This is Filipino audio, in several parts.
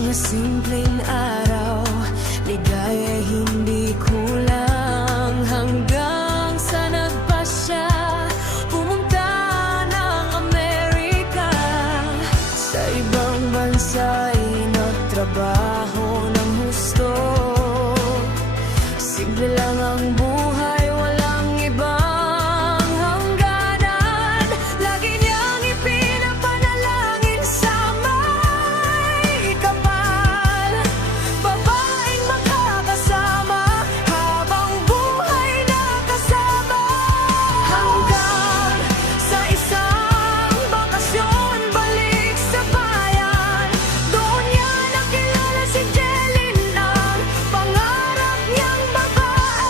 Mga simpleng araw, ligaya'y hindi kulang, hanggang sa nagpasya pumunta ng Amerika. Sa ibang bansa'y nagtrabaho ng husto. Simple lang ang buhay, walang ibang hangganan. Lagi niyang ipinapanalangin sa may kapal, babaeng makakasama habang buhay nakasama. Hanggang sa isang bakasyon, balik sa bayan, doon niya nakilala si Jeline, ang pangarap niyang babae.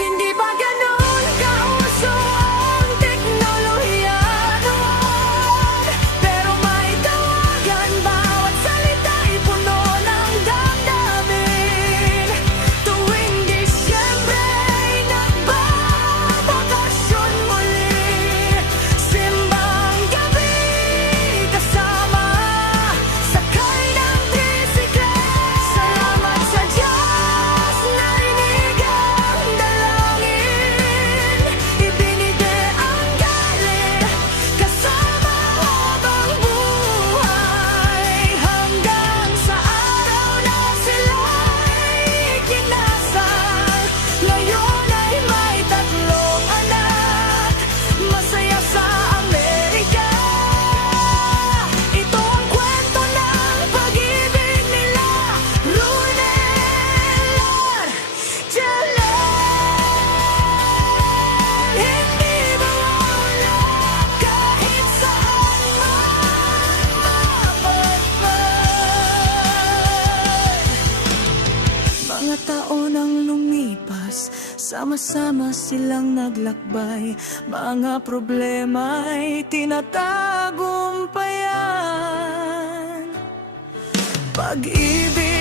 Hindi ba ganun kauso ang teknolohiya noon? Pero may tawagan, bawat salita'y puno ng damdamin. Tuwing Disyembre, nagbabakasyon muli, simbang gabi kasama, sakay ng tricycle. Salamat sa Diyos, narinig ang dalangin, ibinigay ang galing kasama habang buhay, hanggang sa araw na sila'y kinasal. Ngayon ay may 3 anak, masaya sa Amerika. Ito ang kwento ng pag-ibig nila, Ronel at Jeline. Hindi mawala kahit saan man mapadpad. Mga taon ang lumipas, sama-sama silang naglakbay, mga problema'y tinatagumpayan. Pag-ibig